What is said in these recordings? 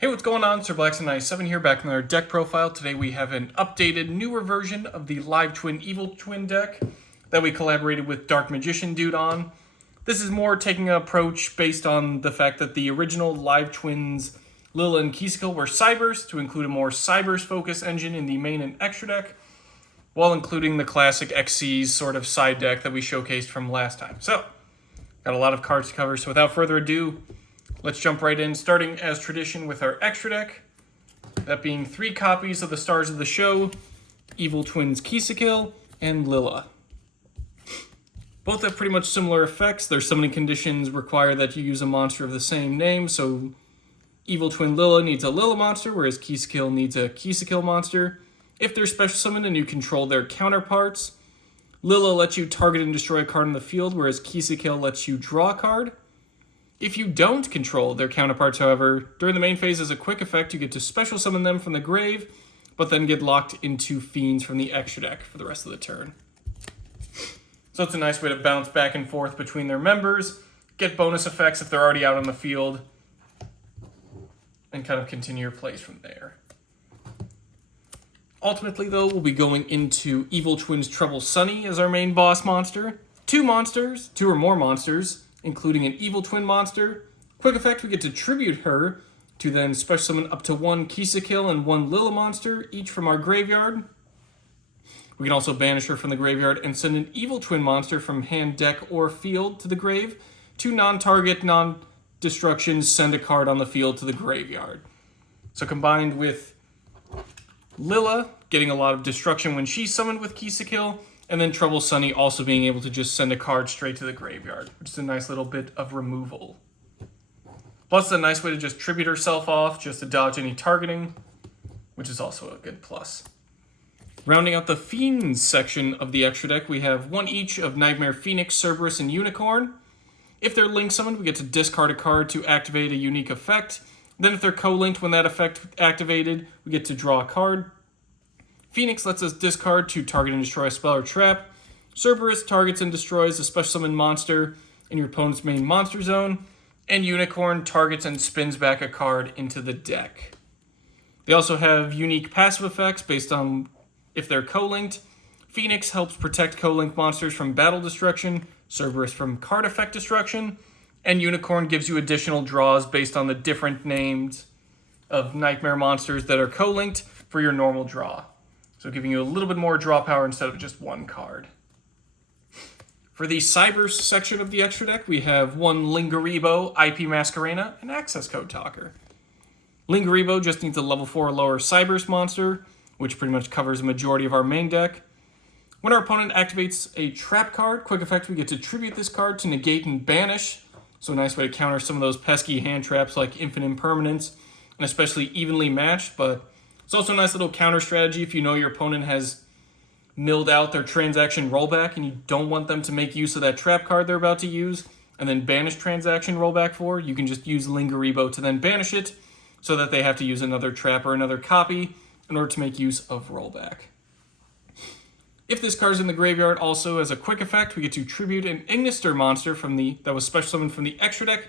Hey, what's going on? Sir Blackson97 here, back in our deck profile. Today we have an updated, newer version of the Live Twin Evil Twin deck that we collaborated with DarkMagicianDude on. This is more taking an approach based on the fact that the original Live Twins Lila and Keysicle were Cyberse, to include a more Cyberse-focused engine in the main and extra deck, while including the classic XC's sort of side deck that we showcased from last time. So, got a lot of cards to cover, so without further ado, let's jump right in, starting as tradition with our extra deck. That being 3 copies of the Stars of the Show, Evil Twins Keysicle, and Lila. Both have pretty much similar effects. Their summoning conditions require that you use a monster of the same name, so Evil Twin Lila needs a Lila monster, whereas Keysicle needs a Keysicle monster. If they're special summoned and you control their counterparts, Lila lets you target and destroy a card in the field, whereas Keysicle lets you draw a card. If you don't control their counterparts, however, during the main phase as a quick effect, you get to special summon them from the grave, but then get locked into fiends from the extra deck for the rest of the turn. So it's a nice way to bounce back and forth between their members, get bonus effects if they're already out on the field, and kind of continue your plays from there. Ultimately, though, we'll be going into Evil Twins Trouble Sunny as our main boss monster. 2 or more monsters, including an Evil Twin monster. Quick effect, we get to tribute her to then special summon up to 1 Keysicle and 1 Lila monster, each from our graveyard. We can also banish her from the graveyard and send an Evil Twin monster from hand, deck, or field to the grave. 2 non-target, non-destructions, send a card on the field to the graveyard. So combined with Lila getting a lot of destruction when she's summoned with Keysicle, and then Trouble Sunny also being able to just send a card straight to the graveyard, which is a nice little bit of removal. Plus, a nice way to just tribute herself off, just to dodge any targeting, which is also a good plus. Rounding out the Fiends section of the extra deck, we have 1 each of Nightmare Phoenix, Cyberse, and Unicorn. If they're link summoned, we get to discard a card to activate a unique effect. Then if they're co-linked when that effect activated, we get to draw a card. Phoenix lets us discard to target and destroy a spell or trap. Cyberse targets and destroys a special summon monster in your opponent's main monster zone. And Unicorn targets and spins back a card into the deck. They also have unique passive effects based on if they're co-linked. Phoenix helps protect co-linked monsters from battle destruction, Cyberse from card effect destruction, and Unicorn gives you additional draws based on the different names of nightmare monsters that are co-linked for your normal draw. So giving you a little bit more draw power instead of just 1 card. For the Cyberse section of the extra deck, we have 1 Lingaribo, IP Masquerena, and Access Code Talker. Lingaribo just needs a level 4 or lower Cyberse monster, which pretty much covers a majority of our main deck. When our opponent activates a trap card, quick effect, we get to tribute this card to negate and banish. So a nice way to counter some of those pesky hand traps like Infinite Impermanence, and especially Evenly Matched, but it's also a nice little counter strategy if you know your opponent has milled out their transaction rollback and you don't want them to make use of that trap card they're about to use and then banish transaction rollback for. You can just use Lingaribo to then banish it so that they have to use another trap or another copy in order to make use of rollback. If this card's in the graveyard, also as a quick effect, we get to tribute an Ignister monster that was special summoned from the extra deck,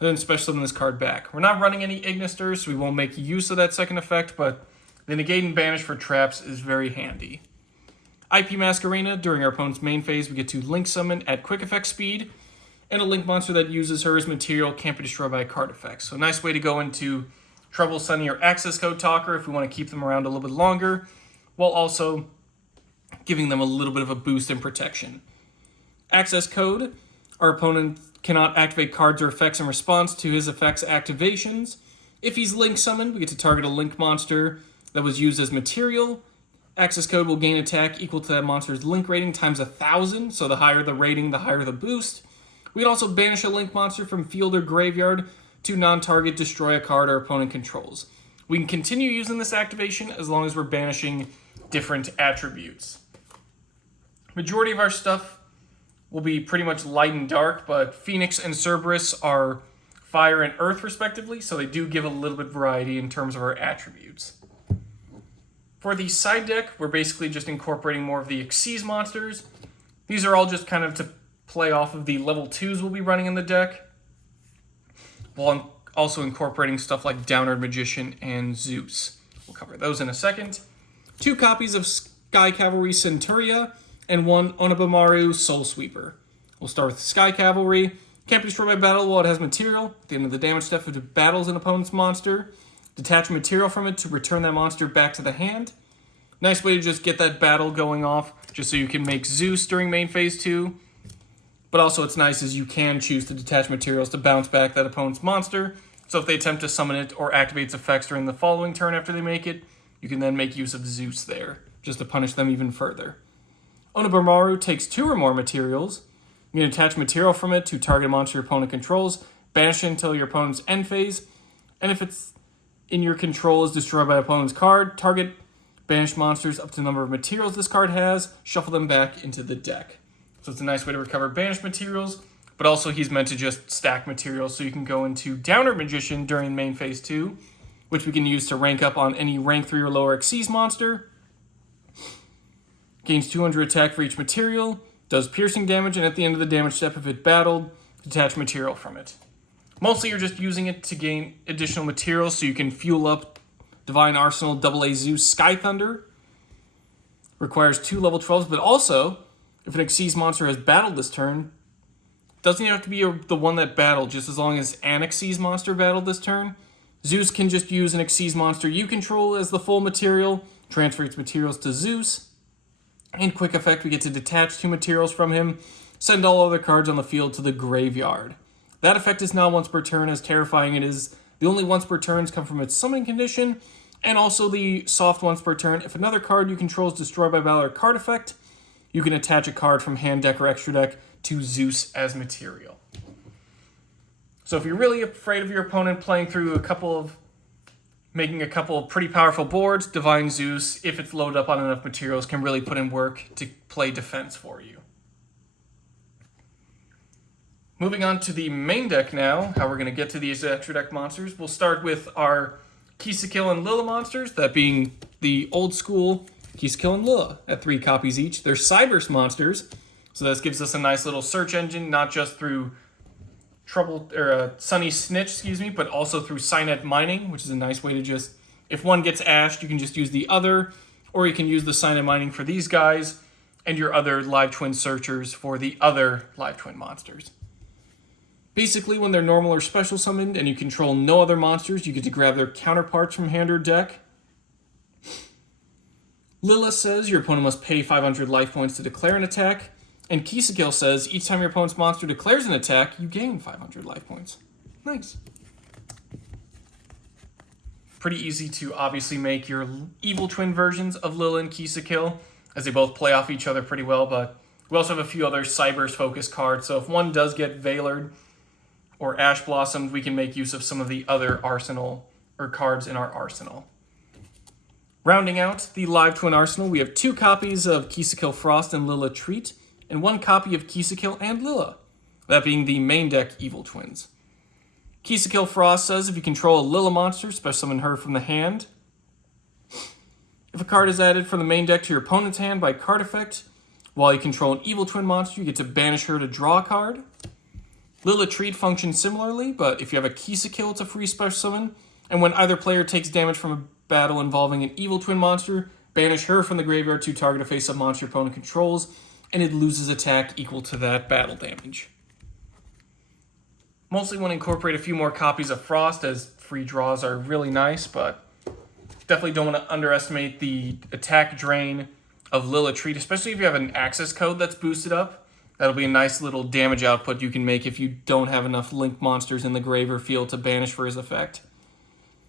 and then special summon this card back. We're not running any Ignisters, so we won't make use of that second effect, but the negate and banish for traps is very handy. IP Masquerena, during our opponent's main phase, we get to link summon at quick effect speed, and a link monster that uses her as material can't be destroyed by a card effect. So a nice way to go into Trouble Sunny or Access Code Talker if we want to keep them around a little bit longer, while also giving them a little bit of a boost in protection. Access Code, our opponent cannot activate cards or effects in response to his effects activations. If he's link summoned, we get to target a link monster that was used as material. Access Code will gain attack equal to that monster's link rating times 1,000, so the higher the rating, the higher the boost. We can also banish a link monster from field or graveyard to non-target destroy a card our opponent controls. We can continue using this activation as long as we're banishing different attributes. Majority of our stuff will be pretty much light and dark, but Phoenix and Cyberse are fire and earth respectively, so they do give a little bit of variety in terms of our attributes. For the side deck, we're basically just incorporating more of the Xyz monsters. These are all just kind of to play off of the level 2s we'll be running in the deck, while also incorporating stuff like Downward Magician and Zeus. We'll cover those in a second. 2 copies of Sky Cavalry Centuria, and 1 Onabamaru Soul Sweeper. We'll start with Sky Cavalry. Can't be destroyed by battle while it has material. At the end of the damage step, if it battles an opponent's monster, detach material from it to return that monster back to the hand. Nice way to just get that battle going off, just so you can make Zeus during main phase 2. But also it's nice as you can choose to detach materials to bounce back that opponent's monster. So if they attempt to summon it or activate its effects during the following turn after they make it, you can then make use of Zeus there, just to punish them even further. Onabamaru takes 2 or more materials. You can attach material from it to target a monster your opponent controls, banish it until your opponent's end phase, and if it's in your control is destroyed by opponent's card, target banished monsters up to the number of materials this card has, shuffle them back into the deck. So it's a nice way to recover banished materials, but also he's meant to just stack materials so you can go into Downward Magician during main phase 2, which we can use to rank up on any rank 3 or lower Xyz monster. Gains 200 attack for each material, does piercing damage, and at the end of the damage step, if it battled, detach material from it. Mostly you're just using it to gain additional materials so you can fuel up Divine Arsenal AA Zeus Sky Thunder. Requires 2 level 12s, but also, if an Xyz monster has battled this turn, doesn't even have to be the one that battled, just as long as an Xyz monster battled this turn. Zeus can just use an Xyz monster you control as the full material, transfer its materials to Zeus. In quick effect, we get to detach 2 materials from him, send all other cards on the field to the graveyard. That effect is now once per turn, as terrifying it is. The only once per turns come from its summoning condition, and also the soft once per turn. If another card you control is destroyed by battle or card effect, you can attach a card from hand deck or extra deck to Zeus as material. So if you're really afraid of your opponent playing through making a couple of pretty powerful boards, Divine Zeus, if it's loaded up on enough materials, can really put in work to play defense for you. Moving on to the main deck now, how we're going to get to these extra deck monsters. We'll start with our Kisakill and Lila monsters, that being the old school Kisakill and Lila at 3 copies each. They're Cyberse monsters, so this gives us a nice little search engine, not just through Sunny Snitch, but also through Cynet mining, which is a nice way to just, if one gets ashed, you can just use the other, or you can use the Cynet mining for these guys, and your other Live Twin searchers for the other Live Twin monsters. Basically, when they're normal or special summoned, and you control no other monsters, you get to grab their counterparts from hand or deck. Lila says your opponent must pay 500 life points to declare an attack. And Kisakill says, each time your opponent's monster declares an attack, you gain 500 life points. Nice. Pretty easy to obviously make your evil twin versions of Lila and Kisakill, as they both play off each other pretty well, but we also have a few other Cyberse-focused cards, so if one does get Veilered or Ash Blossomed, we can make use of some of the other arsenal, or cards in our arsenal. Rounding out the Live Twin arsenal, we have 2 copies of Kisakill Frost and Lila Treat, and 1 copy of Kisakill and Lila, that being the main deck Evil Twins. Kisakill Frost says if you control a Lila monster, special summon her from the hand. If a card is added from the main deck to your opponent's hand by card effect, while you control an Evil Twin monster, you get to banish her to draw a card. Lila Treat functions similarly, but if you have a Kisakill, it's a free special summon, and when either player takes damage from a battle involving an Evil Twin monster, banish her from the graveyard to target a face-up monster your opponent controls, and it loses attack equal to that battle damage. Mostly want to incorporate a few more copies of Frost, as free draws are really nice, but definitely don't want to underestimate the attack drain of Lila Treat, especially if you have an access code that's boosted up. That'll be a nice little damage output you can make if you don't have enough link monsters in the grave or field to banish for his effect.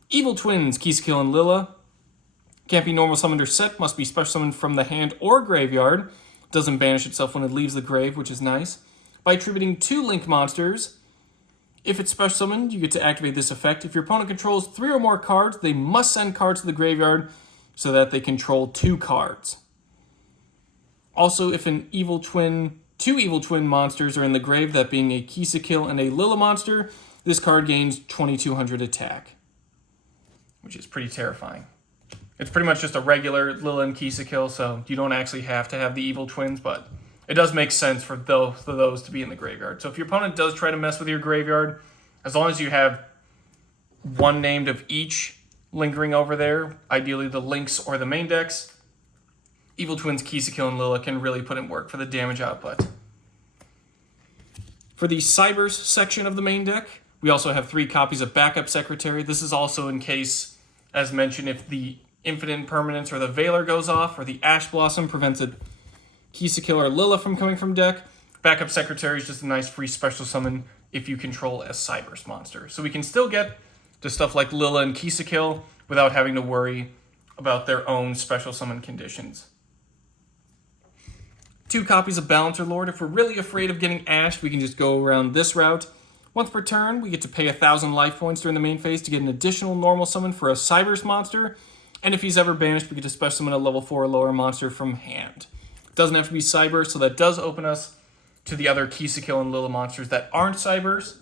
Evil Twins, Kisakill and Lila. Can't be normal summoned or set, must be special summoned from the hand or graveyard. Doesn't banish itself when it leaves the grave, which is nice. By attributing 2 link monsters, if it's special summoned, you get to activate this effect. If your opponent controls 3 or more cards, they must send cards to the graveyard so that they control 2 cards. Also, if 2 evil twin monsters are in the grave, that being a Kisakill and a Lila monster, this card gains 2200 attack, which is pretty terrifying. It's pretty much just a regular Lila and Kisakill, so you don't actually have to have the evil twins, but it does make sense for those to be in the graveyard. So if your opponent does try to mess with your graveyard, as long as you have one named of each lingering over there, ideally the links or the main decks, Evil Twins, Kill, and Lila can really put in work for the damage output. For the Cyberse section of the main deck, we also have 3 copies of Backup Secretary. This is also in case, as mentioned, if the Infinite Impermanence or the Veiler goes off, or the Ash Blossom prevents a Kill or Lila from coming from deck. Backup Secretary is just a nice free special summon if you control a Cyberse monster. So we can still get to stuff like Lila and Kill without having to worry about their own special summon conditions. 2 copies of Balancer Lord. If we're really afraid of getting ashed, we can just go around this route. Once per turn, we get to pay 1,000 life points during the main phase to get an additional normal summon for a Cyberse monster. And if he's ever banished, we get to special summon a level 4 or lower monster from hand. It doesn't have to be Cyberse, so that does open us to the other Kill and Lila monsters that aren't Cyberse.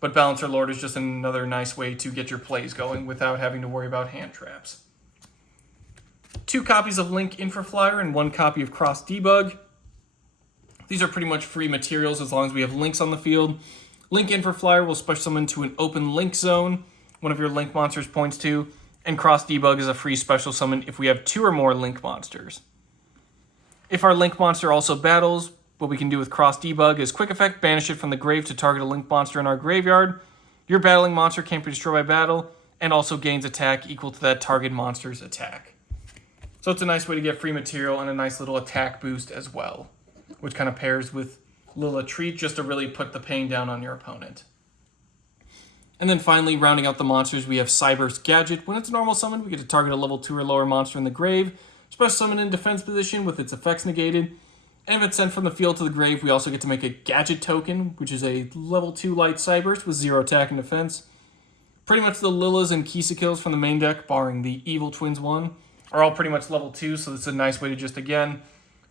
But Balancer Lord is just another nice way to get your plays going without having to worry about hand traps. 2 copies of Link Infraflyer and 1 copy of Cross Debug. These are pretty much free materials as long as we have links on the field. Link Infraflyer will special summon to an open link zone, one of your link monsters points to, and Cross Debug is a free special summon if we have 2 or more link monsters. If our link monster also battles, what we can do with Cross Debug is quick effect, banish it from the grave to target a link monster in our graveyard. Your battling monster can't be destroyed by battle, and also gains attack equal to that target monster's attack. So it's a nice way to get free material and a nice little attack boost as well, which kind of pairs with Lila Treat just to really put the pain down on your opponent. And then finally, rounding out the monsters, we have Cyberse Gadget. When it's a normal summon, we get to target a level 2 or lower monster in the grave, special summon in defense position with its effects negated, and if it's sent from the field to the grave, we also get to make a Gadget token, which is a level 2 light Cyberse with 0 attack and defense. Pretty much the Lilas and Kills from the main deck, barring the Evil Twins one, are all pretty much level 2, so this is a nice way to just, again,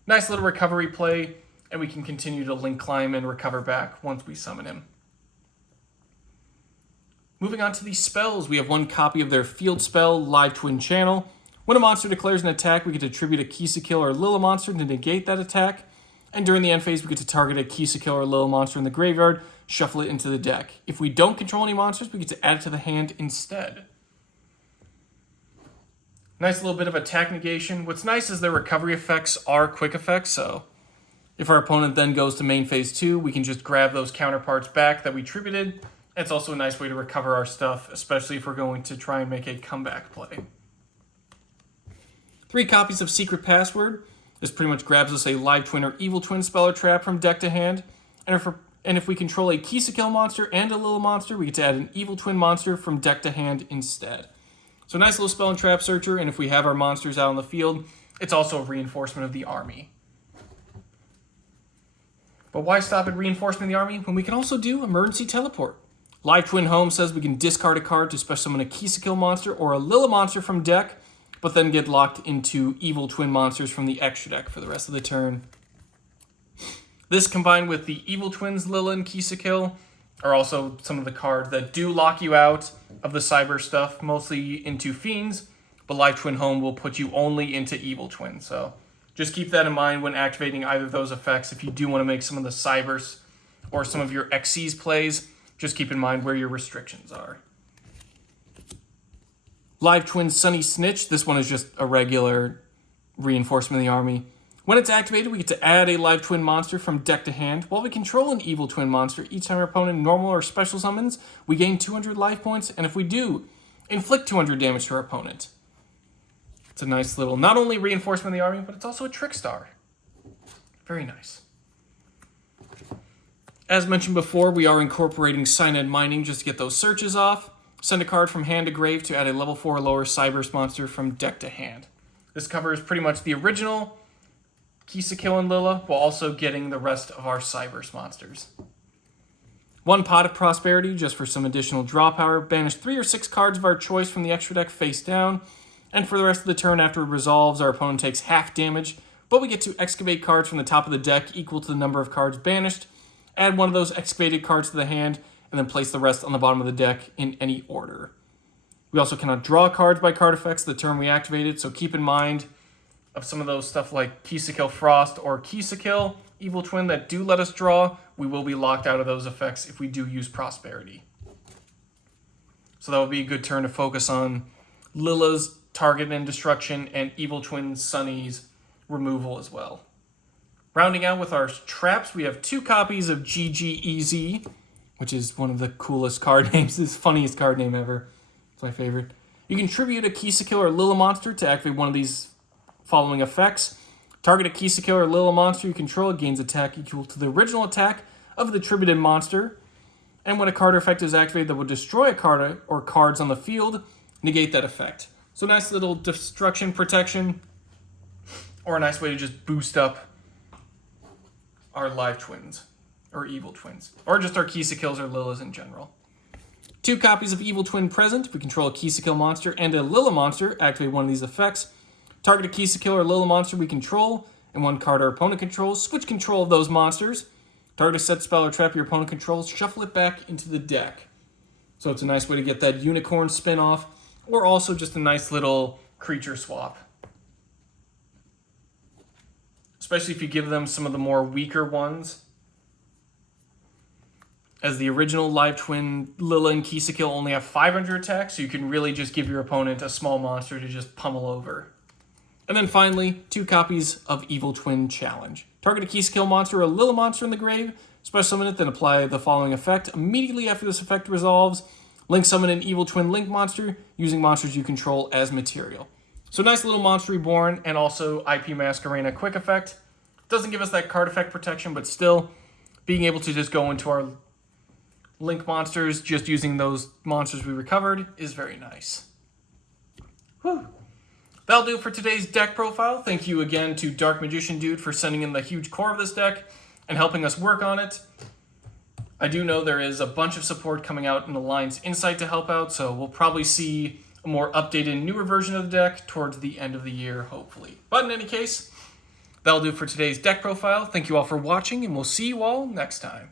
nice little recovery play, and we can continue to link climb and recover back once we summon him. Moving on to the spells, we have 1 copy of their field spell, Live Twin Channel. When a monster declares an attack, we get to attribute a Kill or Lila monster to negate that attack, and during the end phase, we get to target a Kill or Lila monster in the graveyard, shuffle it into the deck. If we don't control any monsters, we get to add it to the hand instead. Nice little bit of attack negation. What's nice is their recovery effects are quick effects, so if our opponent then goes to main phase 2, we can just grab those counterparts back that we tributed. It's also a nice way to recover our stuff, especially if we're going to try and make a comeback play. 3 copies of Secret Password. This pretty much grabs us a Live Twin or Evil Twin spell or trap from deck to hand. And if we control a Kill monster and a Lila monster, we get to add an Evil Twin monster from deck to hand instead. So nice little spell and trap searcher, and if we have our monsters out on the field, it's also a reinforcement of the army. But why stop at reinforcement of the army when we can also do emergency teleport? Live Twin Home says we can discard a card to special summon a Kill monster or a Lila monster from deck, but then get locked into Evil Twin monsters from the extra deck for the rest of the turn. This combined with the Evil Twins, Lila, and Kill are also some of the cards that do lock you out of the Cyber stuff, mostly into Fiends, but Live Twin Home will put you only into Evil Twin. So just keep that in mind when activating either of those effects. If you do want to make some of the Cybers or some of your Xyz plays, just keep in mind where your restrictions are. Live Twin Sunny Snitch. This one is just a regular reinforcement of the army. When it's activated, we get to add a Live Twin monster from deck to hand. While we control an Evil Twin monster, each time our opponent normal or special summons, we gain 200 life points, and if we do, inflict 200 damage to our opponent. It's a nice little, not only reinforcement of the army, but it's also a trick star. Very nice. As mentioned before, we are incorporating Cyanide Mining just to get those searches off. Send a card from hand to grave to add a level 4 or lower Cyberse monster from deck to hand. This covers pretty much the original Kill and Lila, while also getting the rest of our Cyberse monsters. 1 Pot of Prosperity, just for some additional draw power. Banish 3 or 6 cards of our choice from the extra deck face down. And for the rest of the turn after it resolves, our opponent takes half damage, but we get to excavate cards from the top of the deck equal to the number of cards banished. Add 1 of those excavated cards to the hand, and then place the rest on the bottom of the deck in any order. We also cannot draw cards by card effects the turn we activate it, so keep in mind of some of those stuff like Kill Frost or Kill Evil Twin that do let us draw. We will be locked out of those effects if we do use Prosperity. So that would be a good turn to focus on Lilla's target and destruction and Evil Twin Sunny's removal as well. Rounding out with our traps, we have 2 copies of YuGiOh, which is one of the coolest card names. This funniest card name ever. It's my favorite. You can tribute a Kisa Killer or Lilla monster to activate one of these following effects. Target a Kisa Killer or Lilla monster you control. It gains attack equal to the original attack of the tributed monster. And when a card or effect is activated that will destroy a card or cards on the field, negate that effect. So nice little destruction protection, or a nice way to just boost up our live twins, or evil twins, or just our Kisa Kills or Lillas in general. 2 copies of Evil Twin present. We control a Kisa Kill monster and a Lilla monster. Activate one of these effects. Target a Kisa Kill or Lilla monster we control, and 1 card our opponent controls. Switch control of those monsters. Target a set spell or trap your opponent controls. Shuffle it back into the deck. So it's a nice way to get that unicorn spin off, or also just a nice little creature swap. Especially if you give them some of the more weaker ones. As the original live twin Lilla and Kisa Kill only have 500 attack, so you can really just give your opponent a small monster to just pummel over. And then finally, 2 copies of Evil Twin Challenge. Target a Kisa Kill monster or a Lilla monster in the grave, special summon it, then apply the following effect. Immediately after this effect resolves, link summon an Evil Twin Link monster using monsters you control as material. So nice little monster reborn, and also IP Masquerena quick effect. Doesn't give us that card effect protection, but still being able to just go into our Link monsters just using those monsters we recovered is very nice. Whew. That'll do it for today's deck profile. Thank you again to DarkMagicianDude for sending in the huge core of this deck and helping us work on it. I do know there is a bunch of support coming out in Alliance Insight to help out, so we'll probably see a more updated, newer version of the deck towards the end of the year, hopefully. But in any case, that'll do it for today's deck profile. Thank you all for watching, and we'll see you all next time.